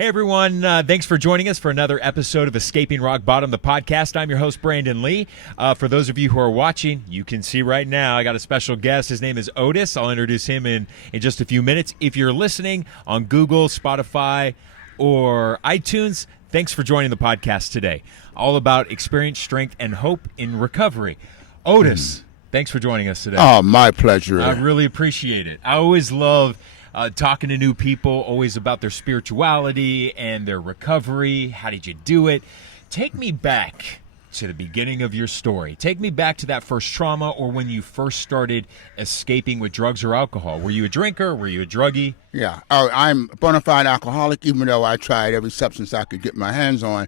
Hey everyone, thanks for joining us for another episode of Escaping Rock Bottom, the podcast. I'm your host, Brandon Lee. For those of you who are watching, you can see right now I got a special guest. His name is Otis. I'll introduce him in just a few minutes. If you're listening on Google, Spotify, or iTunes, thanks for joining the podcast today. All about experience, strength, and hope in recovery. Otis, thanks for joining us today. Oh, my pleasure. I really appreciate it. I always love talking to new people, always about their spirituality and their recovery. How did you do it? Take me back to the beginning of your story. Take me back to that first trauma or when you first started escaping with drugs or alcohol. Were you a drinker? Were you a druggie? Yeah. Oh, I'm a bona fide alcoholic, even though I tried every substance I could get my hands on.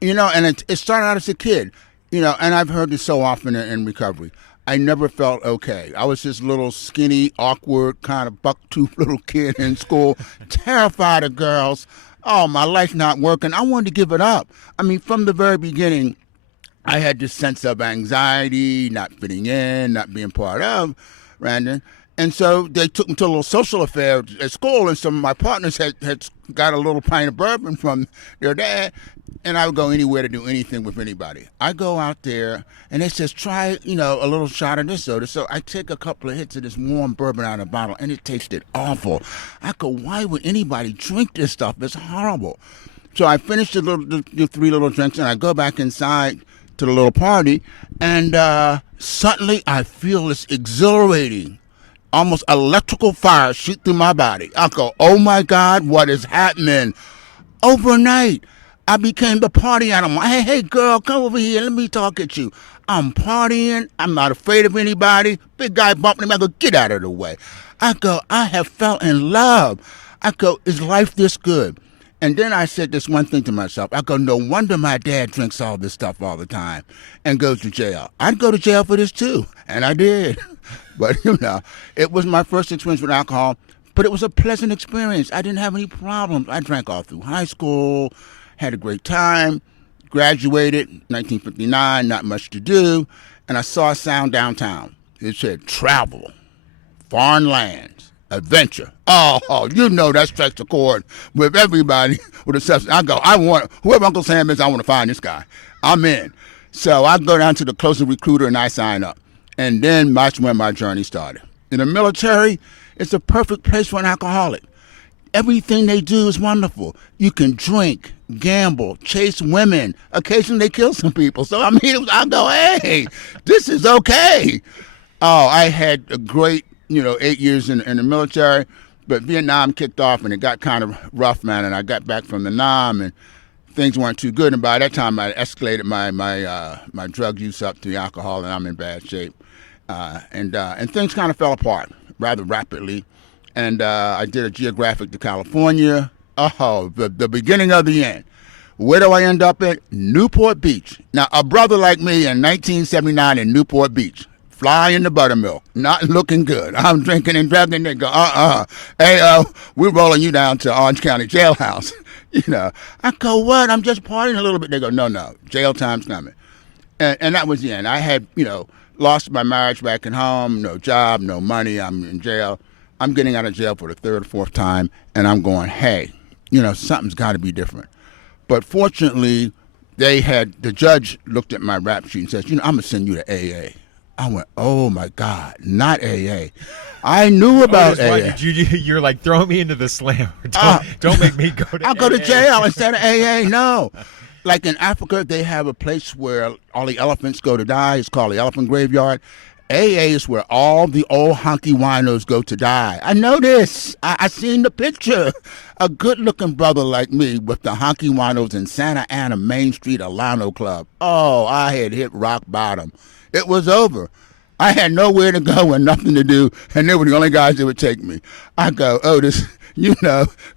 And it started out as a kid, and I've heard this so often in recovery. I never felt okay. I was this little skinny, awkward, kind of buck-toothed little kid in school, terrified of girls. Oh, my life's not working. I wanted to give it up. I mean, from the very beginning, I had this sense of anxiety, not fitting in, not being part of, Brandon. And so they took me to a little social affair at school, and some of my partners had got a little pint of bourbon from their dad, and I would go anywhere to do anything with anybody. I go out there, and they says, try, a little shot of this soda. So I take a couple of hits of this warm bourbon out of a bottle, and it tasted awful. I go, why would anybody drink this stuff? It's horrible. So I finished the three little drinks, and I go back inside to the little party, and suddenly I feel this exhilarating, almost electrical fire shoot through my body. I go, oh my God, what is happening? Overnight, I became the party animal. Hey, girl, come over here. Let me talk at you. I'm partying. I'm not afraid of anybody. Big guy bumping me. I go, get out of the way. I go, I have fell in love. I go, is life this good? And then I said this one thing to myself. I go, no wonder my dad drinks all this stuff all the time and goes to jail. I'd go to jail for this too. And I did. But, it was my first experience with alcohol. But it was a pleasant experience. I didn't have any problems. I drank all through high school, had a great time, graduated 1959, not much to do. And I saw a sign downtown. It said, travel, foreign lands, adventure. Oh, that strikes a chord with everybody with a substance. I go, whoever Uncle Sam is, I want to find this guy. I'm in. So I go down to the closest recruiter and I sign up. And then that's when my journey started. In the military, it's a perfect place for an alcoholic. Everything they do is wonderful. You can drink, gamble, chase women. Occasionally they kill some people. So, I go, hey, this is okay. Oh, I had a great 8 years in the military, but Vietnam kicked off and it got kind of rough, man. And I got back from the Nam and things weren't too good. And by that time, I escalated my drug use up to alcohol, and I'm in bad shape. And things kind of fell apart rather rapidly. And I did a geographic to California. Oh, the beginning of the end. Where do I end up at? Newport Beach. Now, a brother like me in 1979 in Newport Beach, fly in the buttermilk, not looking good. I'm drinking and drugging. They go, hey, we're rolling you down to Orange County jailhouse. I go, what? I'm just partying a little bit. They go, no, jail time's coming. And that was the end. I had, lost my marriage back at home, no job, no money. I'm in jail. I'm getting out of jail for the third or fourth time, and I'm going, hey, something's got to be different. But fortunately, the judge looked at my rap sheet and says, I'm going to send you to AA. I went, oh, my God, not AA. I knew about AA. Why you're like, throw me into the slammer. Don't make me go to I'll AA. go to jail instead of AA. No. Like in Africa, they have a place where all the elephants go to die. It's called the Elephant Graveyard. AA is where all the old honky winos go to die. I know this. I seen the picture. A good-looking brother like me with the honky winos in Santa Ana Main Street Alano Club. Oh, I had hit rock bottom. It was over. I had nowhere to go and nothing to do, and they were the only guys that would take me. I go, Otis,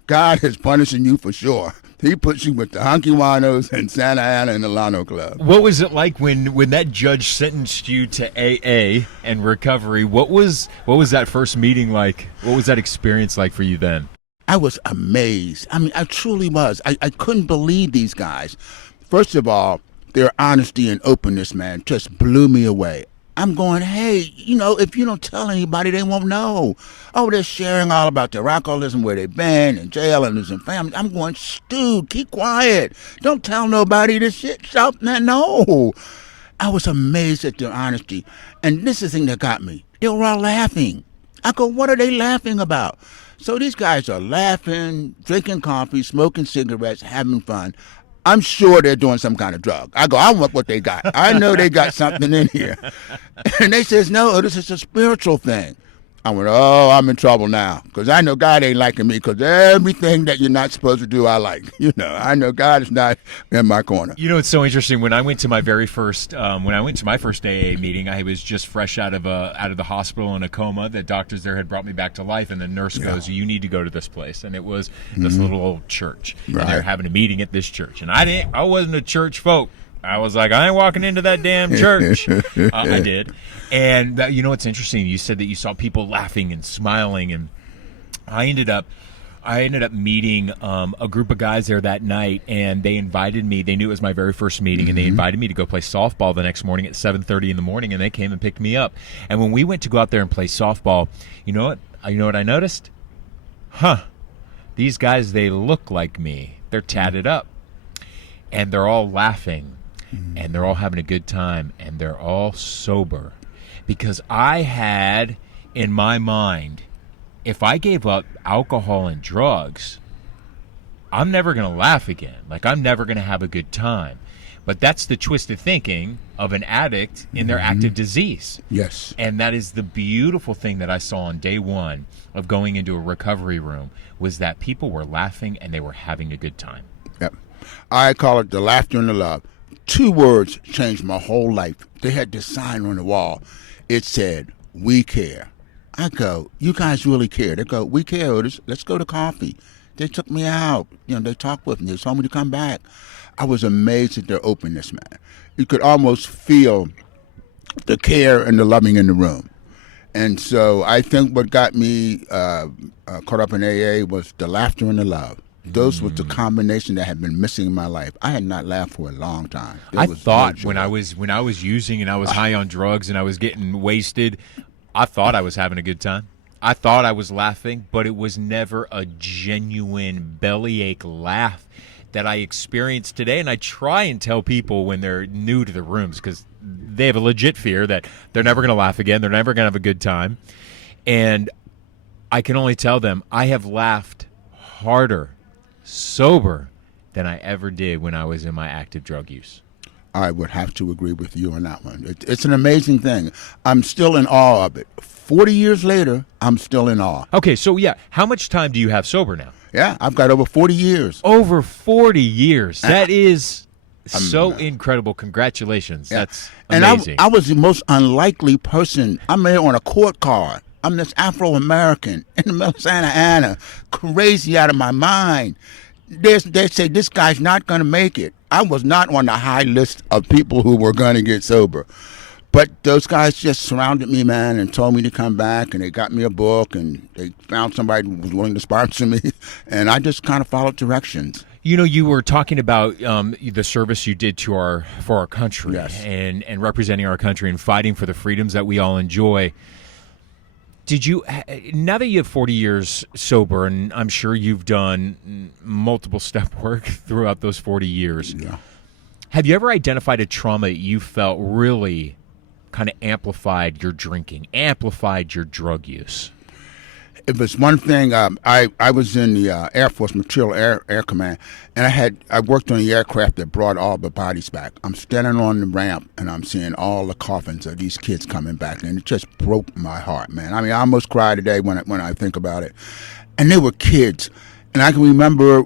God is punishing you for sure. He puts you with the honky winos and Santa Ana and the Lano Club. What was it like when that judge sentenced you to AA and recovery? What was that first meeting like? What was that experience like for you then? I was amazed. I truly was. I couldn't believe these guys. First of all, their honesty and openness, man, just blew me away. I'm going, hey, if you don't tell anybody, they won't know. Oh, they're sharing all about their alcoholism, where they've been, in jail, and losing family. I'm going, Stu, keep quiet. Don't tell nobody this shit. Stop. No. I was amazed at their honesty. And this is the thing that got me. They were all laughing. I go, what are they laughing about? So these guys are laughing, drinking coffee, smoking cigarettes, having fun. I'm sure they're doing some kind of drug. I go, I want what they got. I know they got something in here. And they says, no, this is a spiritual thing. I went, oh, I'm in trouble now, because I know God ain't liking me, because everything that you're not supposed to do, I like. I know God is not in my corner. It's so interesting. When I went to my very first, first AA meeting, I was just fresh out of the hospital in a coma. The doctors there had brought me back to life, and the nurse goes, "You need to go to this place." And it was this little old church, right. And they were having a meeting at this church, and I wasn't a church folk. I was like, I ain't walking into that damn church. I did. And what's interesting? You said that you saw people laughing and smiling, and I ended up meeting a group of guys there that night, and they invited me. They knew it was my very first meeting, and they invited me to go play softball the next morning at 7:30 in the morning, and they came and picked me up. And when we went to go out there and play softball, you know what I noticed? These guys, they look like me. They're tatted up, and they're all laughing. And they're all having a good time, and they're all sober. Because I had in my mind, if I gave up alcohol and drugs, I'm never going to laugh again. Like, I'm never going to have a good time. But that's the twisted thinking of an addict in their active disease. Yes. And that is the beautiful thing that I saw on day one of going into a recovery room, was that people were laughing and they were having a good time. Yep. I call it the laughter and the love. 2 words changed my whole life. They had this sign on the wall. It said, "We care." I go, "You guys really care?" They go, "We care, Otis. Let's go to coffee." They took me out. They talked with me. They told me to come back. I was amazed at their openness, man. You could almost feel the care and the loving in the room. And so I think what got me caught up in AA was the laughter and the love. Those was the combination that had been missing in my life. I had not laughed for a long time. I thought when I was using and I was high on drugs and I was getting wasted, I thought I was having a good time. I thought I was laughing, but it was never a genuine bellyache laugh that I experienced today. And I try and tell people when they're new to the rooms, because they have a legit fear that they're never going to laugh again. They're never going to have a good time. And I can only tell them I have laughed harder sober than I ever did when I was in my active drug use. I would have to agree with you on that one. It's an amazing thing. I'm still in awe of it. 40 years later, I'm still in awe. Okay, so how much time do you have sober now? Yeah, I've got over 40 years. Over 40 years. That is so incredible. Congratulations. Yeah. That's amazing. And I was the most unlikely person. I'm there on a court card. I'm this Afro-American in the middle of Santa Ana, crazy out of my mind. They say this guy's not going to make it. I was not on the high list of people who were going to get sober. But those guys just surrounded me, man, and told me to come back, and they got me a book, and they found somebody who was willing to sponsor me, and I just kind of followed directions. You were talking about the service you did for our country, yes, and representing our country and fighting for the freedoms that we all enjoy. Did you, now that you have 40 years sober, and I'm sure you've done multiple step work throughout those 40 years, have you ever identified a trauma that you felt really kind of amplified your drinking, amplified your drug use? It was one thing. I was in the Air Force Material Air Command, and I worked on the aircraft that brought all the bodies back. I'm standing on the ramp, and I'm seeing all the coffins of these kids coming back, and it just broke my heart, man. I mean, I almost cry today when I think about it. And they were kids. And I can remember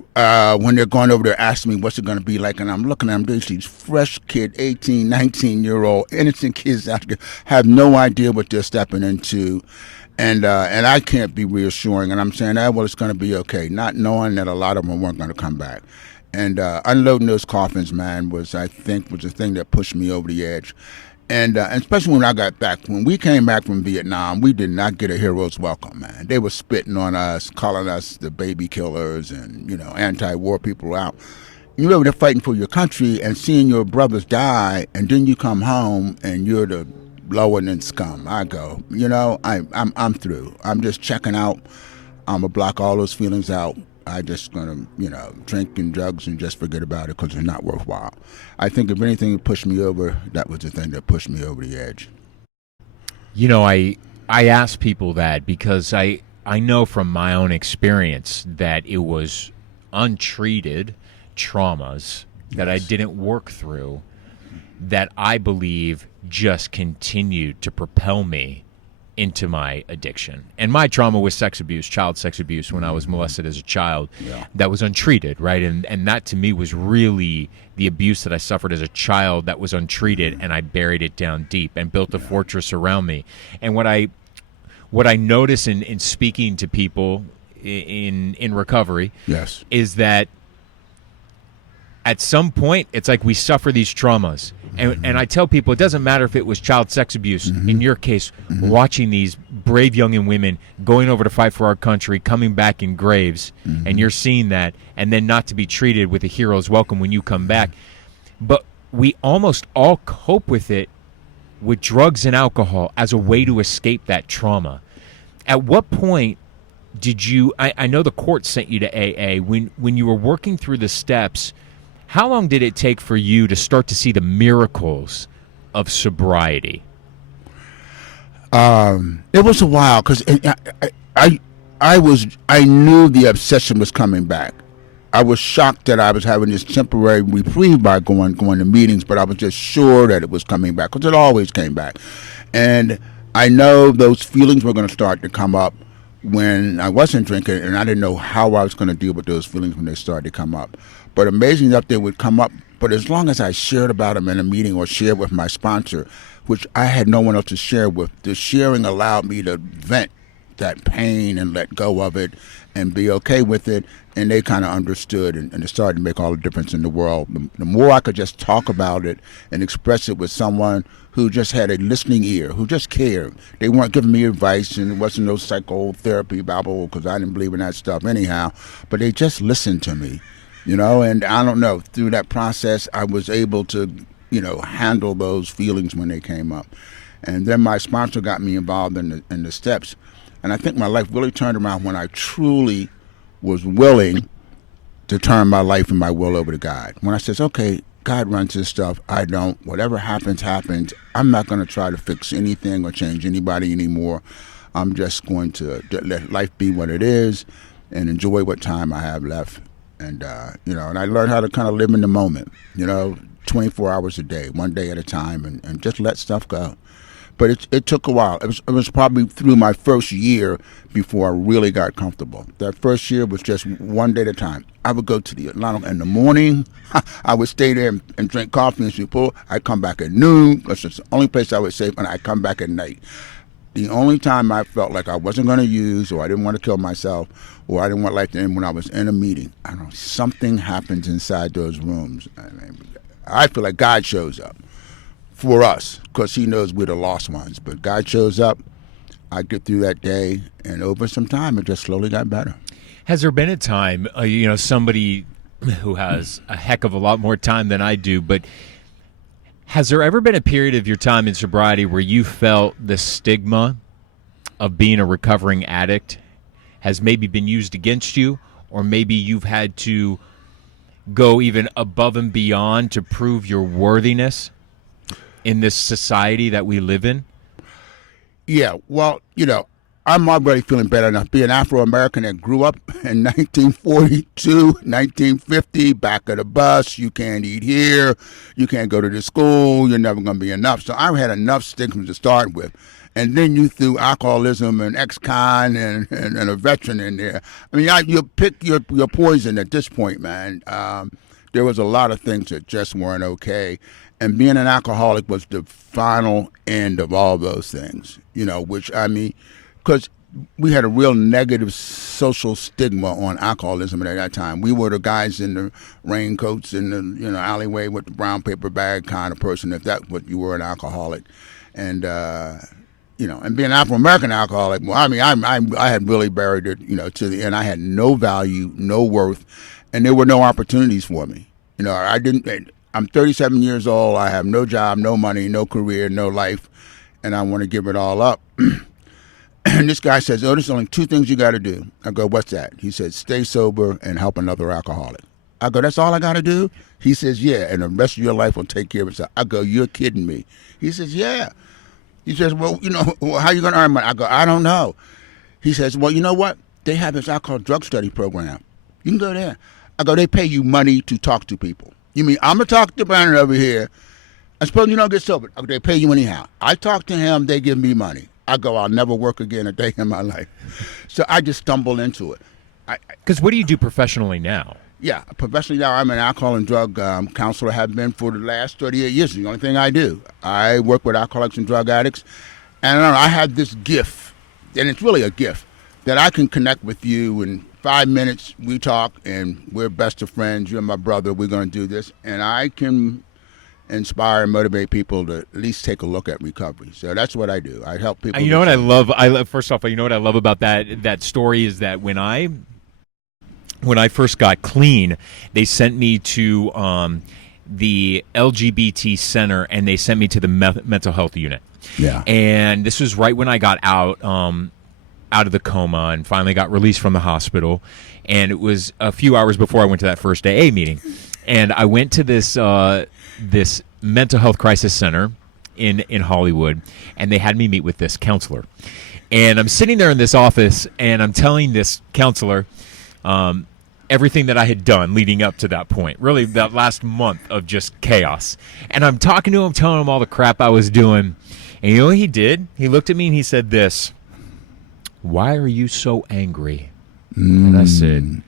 when they're going over there asking me what's it going to be like, and I'm looking at them, there's these fresh kid, 18, 19-year-old, innocent kids out there, have no idea what they're stepping into. And I can't be reassuring, and I'm saying, well, it's going to be okay, not knowing that a lot of them weren't going to come back. And unloading those coffins, man, was the thing that pushed me over the edge. And especially when I got back, when we came back from Vietnam, we did not get a hero's welcome, man. They were spitting on us, calling us the baby killers and, anti-war people out. You're over there fighting for your country and seeing your brothers die, and then you come home and you're the lower than scum. I go, I'm through. I'm just checking out. I'm going to block all those feelings out. I just going to, drink and drugs and just forget about it because it's not worthwhile. I think if anything pushed me over, that was the thing that pushed me over the edge. I ask people that because I know from my own experience that it was untreated traumas that I didn't work through that I believe just continued to propel me into my addiction. And my trauma was sex abuse, child sex abuse when I was molested as a child. Yeah. That was untreated, right? And that to me was really the abuse that I suffered as a child that was untreated, and I buried it down deep and built a fortress around me. And what I notice in speaking to people in recovery is that at some point it's like we suffer these traumas. And I tell people it doesn't matter if it was child sex abuse. In your case, watching these brave young women going over to fight for our country, coming back in graves, and you're seeing that, and then not to be treated with a hero's welcome when you come back. But we almost all cope with it with drugs and alcohol as a way to escape that trauma. At what point did you, I know the court sent you to AA, when you were working through the steps, how long did it take for you to start to see the miracles of sobriety? It was a while because I knew the obsession was coming back. I was shocked that I was having this temporary reprieve by going to meetings, but I was just sure that it was coming back because it always came back. And I know those feelings were going to start to come up when I wasn't drinking, and I didn't know how I was going to deal with those feelings when they started to come up. But amazing enough, they would come up. But as long as I shared about them in a meeting or shared with my sponsor, which I had no one else to share with, the sharing allowed me to vent that pain and let go of it and be okay with it. And they kind of understood, and it started to make all the difference in the world. The more I could just talk about it and express it with someone who just had a listening ear, who just cared. They weren't giving me advice, and it wasn't no psychotherapy babble because I didn't believe in that stuff anyhow. But they just listened to me. And I don't know, through that process, I was able to, handle those feelings when they came up. And then my sponsor got me involved in the steps. And I think my life really turned around when I truly was willing to turn my life and my will over to God. When I says, okay, God runs this stuff, I don't. Whatever happens, happens. I'm not going to try to fix anything or change anybody anymore. I'm just going to let life be what it is and enjoy what time I have left. And, and I learned how to kind of live in the moment, 24 hours a day, one day at a time, and just let stuff go. But it took a while. It was probably through my first year before I really got comfortable. That first year was just one day at a time. I would go to the Atlanta in the morning. I would stay there and drink coffee and shoot pool. I'd come back at noon, because it's the only place I would stay, and I'd come back at night. The only time I felt like I wasn't going to use, or I didn't want to kill myself, or I didn't want life to end, when I was in a meeting. I don't know, something happens inside those rooms. I feel like God shows up for us because he knows we're the lost ones. But God shows up, I get through that day, and over some time, it just slowly got better. Has there been a time, somebody who has a heck of a lot more time than I do, but has there ever been a period of your time in sobriety where you felt the stigma of being a recovering addict has maybe been used against you, or maybe you've had to go even above and beyond to prove your worthiness in this society that we live in? Yeah, well, I'm already feeling better enough. Being Afro-American that grew up in 1942, 1950, back of the bus, you can't eat here, you can't go to the school, you're never going to be enough. So I had enough stigma to start with. And then you threw alcoholism and ex-con and a veteran in there. I mean, you pick your poison at this point, man. There was a lot of things that just weren't okay. And being an alcoholic was the final end of all those things, because we had a real negative social stigma on alcoholism at that time. We were the guys in the raincoats in the alleyway with the brown paper bag kind of person, if that's what you were, an alcoholic. And and being an Afro-American alcoholic, well, I mean, I had really buried it, to the end. I had no value, no worth, and there were no opportunities for me. I'm 37 years old. I have no job, no money, no career, no life. and I want to give it all up. And this guy says, oh, there's only 2 things you got to do. I go, what's that? He said, stay sober and help another alcoholic. I go, that's all I got to do? He says, yeah, and the rest of your life will take care of itself. I go, you're kidding me. He says, yeah. He says, well, how you going to earn money? I go, I don't know. He says, well, you know what? They have this alcohol drug study program. You can go there. I go, they pay you money to talk to people. You mean I'm going to talk to Brandon over here? I suppose you don't get sober. I go, they pay you anyhow. I talk to him, they give me money. I go, I'll never work again a day in my life. So I just stumbled into it. Because what do you do professionally now? Yeah, professionally now, I'm an alcohol and drug counselor. Have been for the last 38 years. It's the only thing I do. I work with alcoholics and drug addicts. And I have this gift, and it's really a gift, that I can connect with you in 5 minutes. We talk, and we're best of friends. You're my brother. We're going to do this. And I can inspire and motivate people to at least take a look at recovery. So that's what I do. I help people. You know what I love? First off, you know what I love about that story is that when I first got clean, they sent me to the LGBT center, and they sent me to the mental health unit. Yeah. And this was right when I got out of the coma and finally got released from the hospital. And it was a few hours before I went to that first AA meeting. And I went to this mental health crisis center in Hollywood, and they had me meet with this counselor. And I'm sitting there in this office, and I'm telling this counselor everything that I had done leading up to that point, really that last month of just chaos. And I'm talking to him, telling him all the crap I was doing. And you know what he did? He looked at me and he said this, "Why are you so angry?" And I said,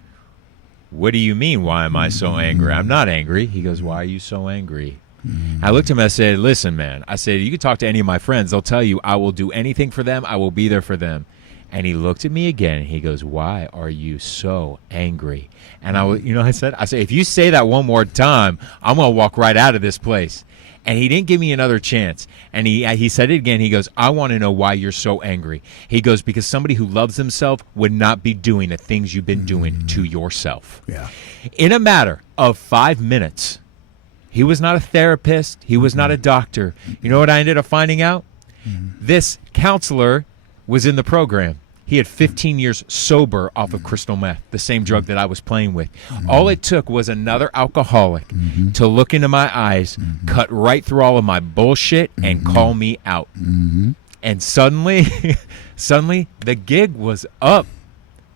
"What do you mean, why am I so angry? I'm not angry." He goes, "Why are you so angry?" I looked at him and I said, "Listen, man," I said, "you can talk to any of my friends. They'll tell you I will do anything for them. I will be there for them." And he looked at me again and he goes, "Why are you so angry?" And I said, if you say that one more time, I'm going to walk right out of this place. And he didn't give me another chance. And he said it again. He goes, "I want to know why you're so angry." He goes, "Because somebody who loves himself would not be doing the things you've been doing to yourself." Yeah. In a matter of 5 minutes, he was not a therapist. He was not a doctor. You know what I ended up finding out? This counselor was in the program. He had 15 years sober off of crystal meth, the same drug that I was playing with. All it took was another alcoholic to look into my eyes, cut right through all of my bullshit, and call me out. And suddenly, the gig was up.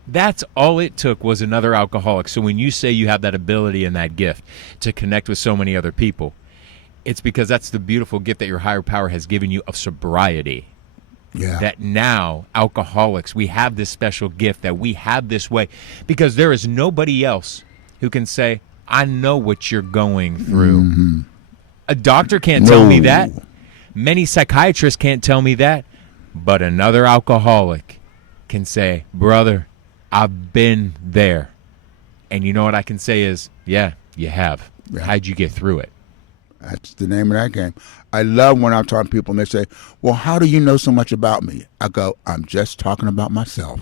That's all it took was another alcoholic. So when you say you have that ability and that gift to connect with so many other people, it's because that's the beautiful gift that your higher power has given you of sobriety. Yeah. That now, alcoholics, we have this special gift, that we have this way, because there is nobody else who can say, "I know what you're going through." A doctor can't tell me that. Many psychiatrists can't tell me that. But another alcoholic can say, "Brother, I've been there." And you know what I can say is, "Yeah, you have." Yeah. How'd you get through it? That's the name of that game. I love when I'm talking to people and they say, "Well, how do you know so much about me?" I go, "I'm just talking about myself."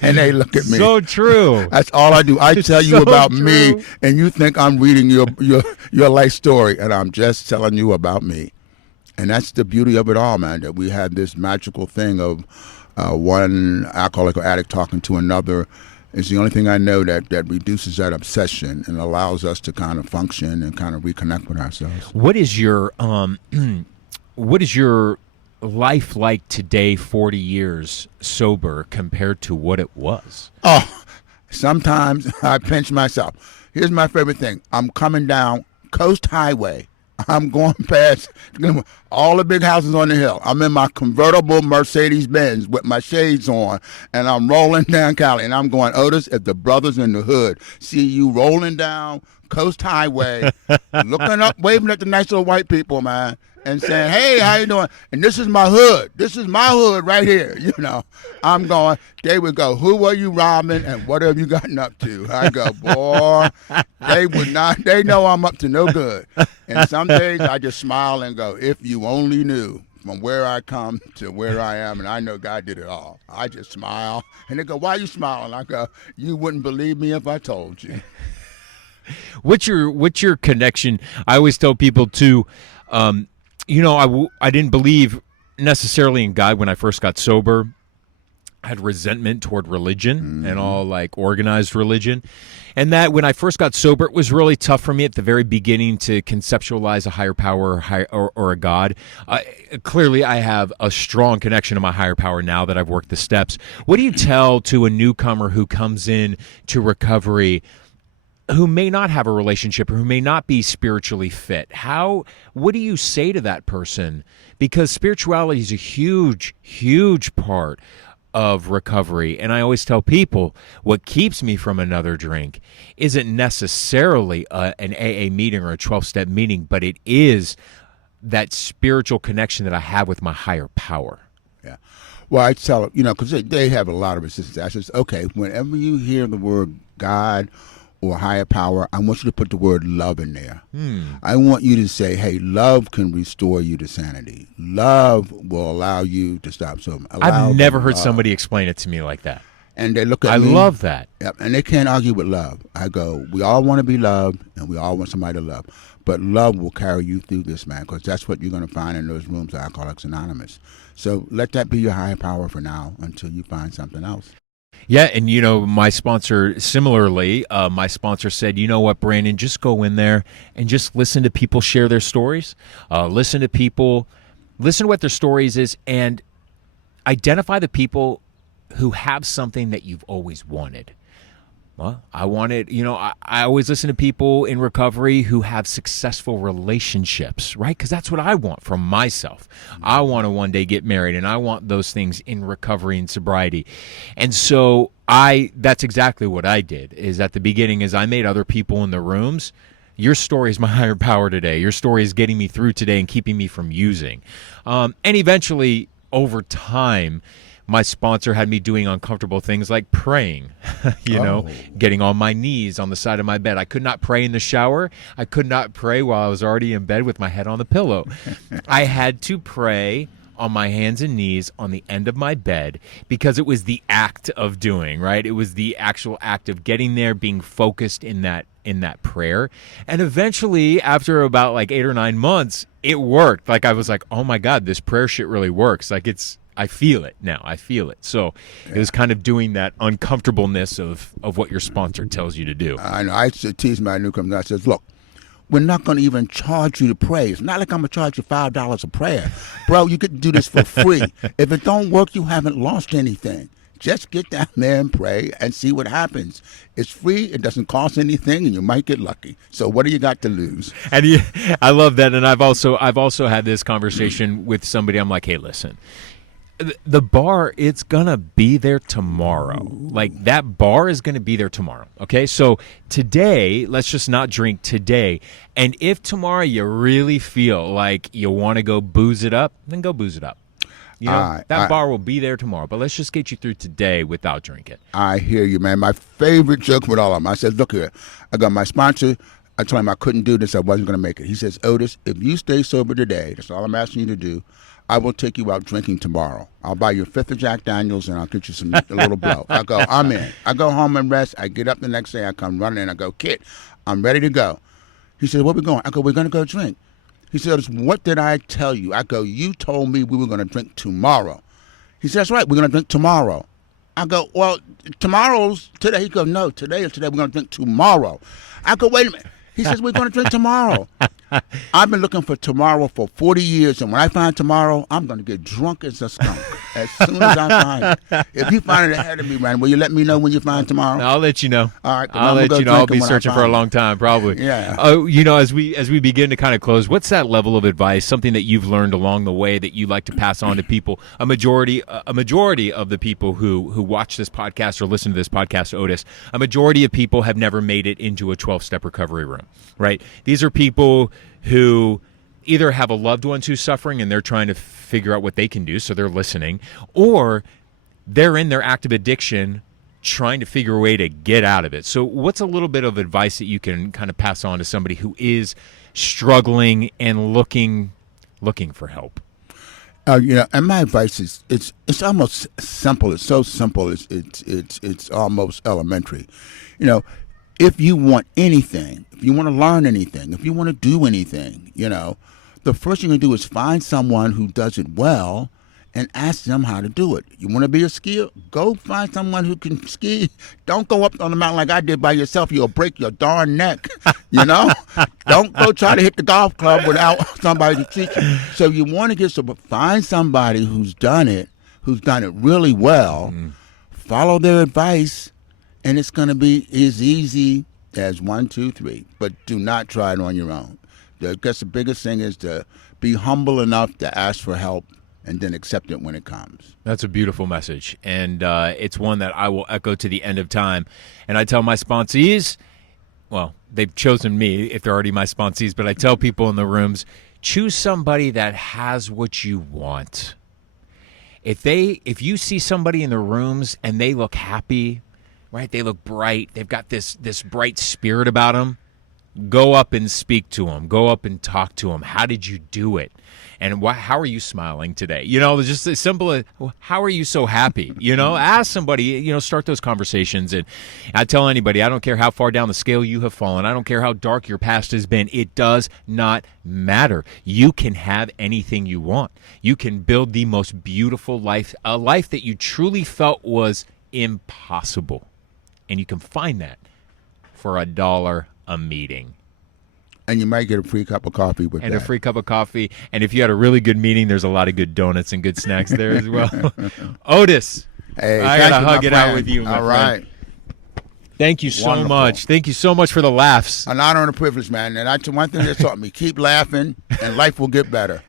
And they look at me. So true. That's all I do. I tell you so about true. me, and you think I'm reading your life story, and I'm just telling you about me. And that's the beauty of it all, man, that we have this magical thing of one alcoholic or addict talking to another. It's the only thing I know that reduces that obsession and allows us to kind of function and kind of reconnect with ourselves. What is your life like today, 40 years sober, compared to what it was? Oh, sometimes I pinch myself. Here's my favorite thing. I'm coming down Coast Highway. I'm going past all the big houses on the hill. I'm in my convertible Mercedes-Benz with my shades on, and I'm rolling down Cali. And I'm going, Otis, if the brothers in the hood see you rolling down Coast Highway, looking up, waving at the nice little white people, man, and saying, "Hey, how you doing?" And this is my hood. This is my hood right here. I'm going, they would go, "Who are you robbing and what have you gotten up to?" I go, boy, they would not. They know I'm up to no good. And some days I just smile and go, "If you only knew from where I come to where I am," and I know God did it all. I just smile. And they go, "Why are you smiling?" I go, "You wouldn't believe me if I told you." What's your connection? I always tell people too, I didn't believe necessarily in God when I first got sober. I had resentment toward religion and all like organized religion. And that when I first got sober, it was really tough for me at the very beginning to conceptualize a higher power or a God. Clearly, I have a strong connection to my higher power now that I've worked the steps. What do you tell to a newcomer who comes in to recovery who may not have a relationship or who may not be spiritually fit? What do you say to that person? Because spirituality is a huge, huge part of recovery. And I always tell people what keeps me from another drink isn't necessarily an AA meeting or a 12-step meeting, but it is that spiritual connection that I have with my higher power. Yeah. Well, I tell them, because they have a lot of resistance. I says, okay, whenever you hear the word God or higher power, I want you to put the word love in there. I want you to say, hey, love can restore you to sanity. Love will allow you to stop. So I've never heard somebody explain it to me like that. And they look at me. I love that. Yep, and they can't argue with love. I go, we all want to be loved, and we all want somebody to love. But love will carry you through this, man, because that's what you're going to find in those rooms at Alcoholics Anonymous. So let that be your higher power for now until you find something else. Yeah, and my sponsor, similarly, my sponsor said, you know what, Brandon, just go in there and just listen to people share their stories. Listen to what their stories is, and identify the people who have something that you've always wanted. Well, I wanted, I always listen to people in recovery who have successful relationships, right? Because that's what I want from myself. I want to one day get married, and I want those things in recovery and sobriety. And so that's exactly what I did, is at the beginning is I made other people in the rooms. Your story is my higher power today. Your story is getting me through today and keeping me from using. And eventually, over time, my sponsor had me doing uncomfortable things like praying, getting on my knees on the side of my bed. I could not pray in the shower. I could not pray while I was already in bed with my head on the pillow. I had to pray on my hands and knees on the end of my bed because it was the act of doing, right? It was the actual act of getting there, being focused in that prayer. And eventually, after about like 8 or 9 months, it worked. Like I was like, oh my God, this prayer shit really works. Like I feel it now. I feel it. So it was kind of doing that uncomfortableness of what your sponsor tells you to do. I know. I used to tease my newcomers. I says, look, we're not going to even charge you to pray. It's not like I'm going to charge you $5 a prayer. Bro, you get to do this for free. If it don't work, you haven't lost anything. Just get down there and pray and see what happens. It's free. It doesn't cost anything, and you might get lucky. So what do you got to lose? And I love that. And I've also had this conversation with somebody. I'm like, hey, listen. The bar, it's going to be there tomorrow. Like, that bar is going to be there tomorrow, okay? So today, let's just not drink today. And if tomorrow you really feel like you want to go booze it up, then go booze it up. That bar will be there tomorrow. But let's just get you through today without drinking. I hear you, man. My favorite joke with all of them, I said, look here, I got my sponsor. I told him I couldn't do this. I wasn't going to make it. He says, Otis, if you stay sober today, that's all I'm asking you to do, I will take you out drinking tomorrow. I'll buy you a fifth of Jack Daniels, and I'll get you a little blow. I go, I'm in. I go home and rest. I get up the next day. I come running, and I go, Kid, I'm ready to go. He said, where we going? I go, we're going to go drink. He says, what did I tell you? I go, you told me we were going to drink tomorrow. He says, that's right, we're going to drink tomorrow. I go, well, tomorrow's today. He goes, no, today is today. We're going to drink tomorrow. I go, wait a minute. He says, we're going to drink tomorrow. I've been looking for tomorrow for 40 years, and when I find tomorrow, I'm going to get drunk as a skunk as soon as I find it. If you find it ahead of me, Ryan, will you let me know when you find tomorrow? I'll let you know. All right. I'll let you know. I'll be searching for a long time, probably. Yeah. As we begin to kind of close, what's that level of advice, something that you've learned along the way that you'd like to pass on to people? A majority of the people who watch this podcast or listen to this podcast, Otis, a majority of people have never made it into a 12-step recovery room, right? These are people who either have a loved one who's suffering and they're trying to figure out what they can do, so they're listening, or they're in their active addiction trying to figure a way to get out of it. So what's a little bit of advice that you can kind of pass on to somebody who is struggling and looking for help? And my advice is it's almost simple. It's so simple. It's almost elementary. If you want anything, if you want to learn anything, if you want to do anything, the first thing you do is find someone who does it well and ask them how to do it. You want to be a skier? Go find someone who can ski. Don't go up on the mountain like I did by yourself. You'll break your darn neck, you know? Don't go try to hit the golf club without somebody to teach you. So you want to find somebody who's done it really well, follow their advice, and it's going to be as easy as 1, 2, 3. But do not try it on your own. I guess the biggest thing is to be humble enough to ask for help and then accept it when it comes. That's a beautiful message, and it's one that I will echo to the end of time. And I tell my sponsees, well, they've chosen me if they're already my sponsees, but I tell people in the rooms, choose somebody that has what you want. If you see somebody in the rooms and they look happy, right? They look bright. They've got this bright spirit about them. Go up and speak to them. Go up and talk to them. How did you do it? And how are you smiling today? You know, just as simple as, how are you so happy? You know, ask somebody, you know, start those conversations. And I tell anybody, I don't care how far down the scale you have fallen. I don't care how dark your past has been. It does not matter. You can have anything you want. You can build the most beautiful life, a life that you truly felt was impossible. And you can find that for $1 a meeting. And you might get a free cup of coffee with that. And a free cup of coffee. And if you had a really good meeting, there's a lot of good donuts and good snacks there as well. Otis, hey, I got to hug it out with you, my All friend. right. Thank you so Wonderful. much. Thank you so much for the laughs. An honor and a privilege, man. And that's one thing that taught me. Keep laughing, and life will get better.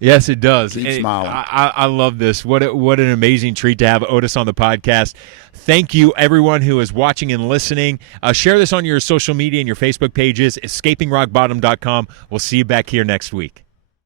Yes, it does. Keep smiling. I love this. What an amazing treat to have Otis on the podcast. Thank you, everyone who is watching and listening. Share this on your social media and your Facebook pages, escapingrockbottom.com. We'll see you back here next week.